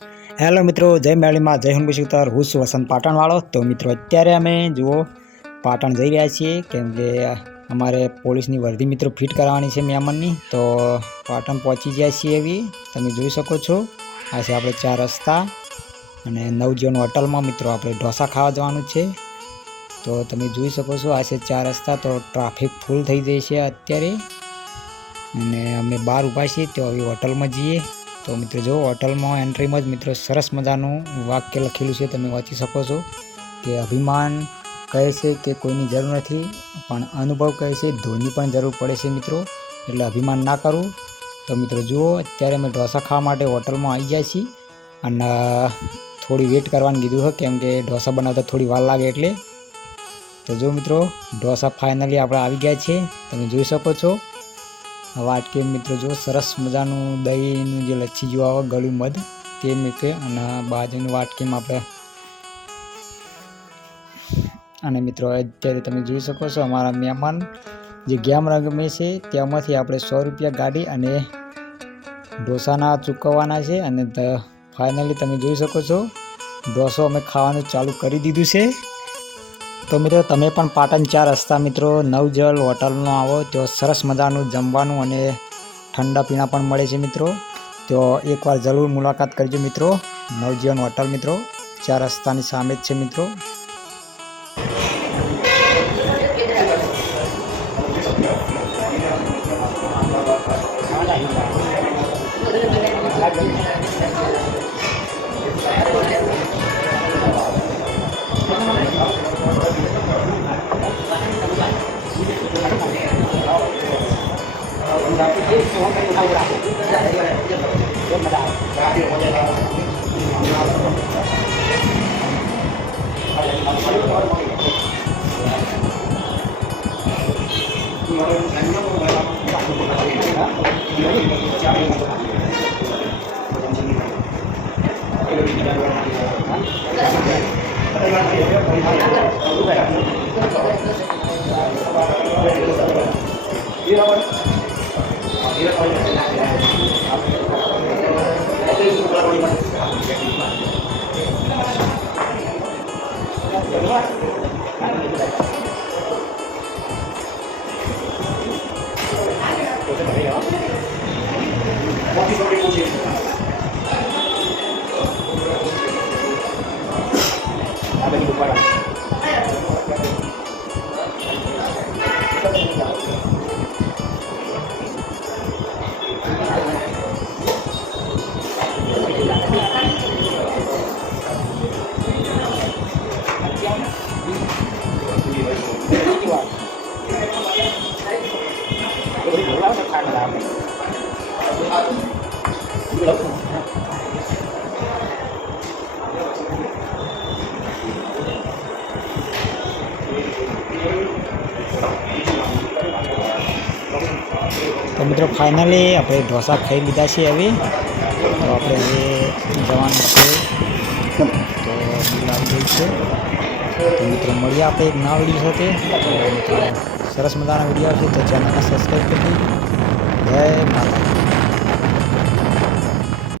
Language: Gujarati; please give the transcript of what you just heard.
હેલો મિત્રો, જય મેળીમાં જય હનુમાન હું છું વસંત પાટણવાળો। તો મિત્રો અત્યારે અમે જુઓ પાટણ જઈ રહ્યા છીએ, કેમ કે અમારે પોલીસની વર્દી મિત્રો ફિટ કરાવવાની છે મેમનની। તો પાટણ પહોંચી ગયા છીએ। એવી તમે જોઈ શકો છો, આ છે આપણે 4 રસ્તા અને નવજીવન હોટલમાં મિત્રો આપણે ઢોસા ખાવા જવાનું છે। તો તમે જોઈ શકો છો, આ છે 4 રસ્તા। તો ટ્રાફિક ફૂલ થઈ જાય છે અત્યારે, અને અમે બહાર ઊભા છીએ। તો હવે હોટલમાં જઈએ। તો મિત્રો જો હોટલમાં એન્ટ્રીમાં જ મિત્રો સરસ મજાનું વાક્ય લખેલું છે, તમે વાંચી શકો છો કે અભિમાન કહે છે કે કોઈની જરૂર નથી, પણ અનુભવ કહે છે ધૂળની પણ જરૂર પડે છે મિત્રો, એટલે અભિમાન ના કરવું। તો મિત્રો જુઓ, અત્યારે અમે ઢોસા ખાવા માટે હોટલમાં આવી ગયા છીએ, અને થોડી વેઇટ કરવાનું કીધું છે, કેમ કે ઢોસા બનાવતા થોડી વાર લાગે એટલે। તો જો મિત્રો ઢોસા ફાઇનલી આપણે આવી ગયા છીએ, તમે જોઈ શકો છો। વાટકી મિત્રો જો સરસ મજાનું દહીંનું જે લચ્છી જેવું આવે ગળ્યું મધ તે મૂકે, અને બાજુની વાટકીમાં આપણે અને મિત્રો અત્યારે તમે જોઈ શકો છો અમારા મહેમાન જે ગેમ રમે છે, તેમાંથી આપણે 100 રૂપિયા કાઢી અને ઢોસાના ચૂકવવાના છે। અને ફાઇનલી તમે જોઈ શકો છો ઢોસો અમે ખાવાનું ચાલુ કરી દીધું છે। તો મિત્રો તમે પણ પાટણ 4 રસ્તા મિત્રો નવજલ હોટલમાં આવો તો સરસ મજાનું જમવાનું અને ઠંડા પીણા પણ મળે છે મિત્રો। તો એકવાર જરૂર મુલાકાત કરજો મિત્રો, નવજીવન હોટલ મિત્રો 4 રસ્તાની સામે જ છે મિત્રો। તો મિત્રો ફાઇનલી આપણે ઢોસા ખાઈ લીધા છે। હવે તો આપણે હવે જવાનું છે, તો બિલ આવી ગઈ છે। તો મિત્રો મળીએ આપણે એક નવા વિડીયો સાથે। તો મિત્રો સરસ મજાના વિડીયો આવશે, તો ચેનલને સબસ્ક્રાઈબ કરી જય માતા।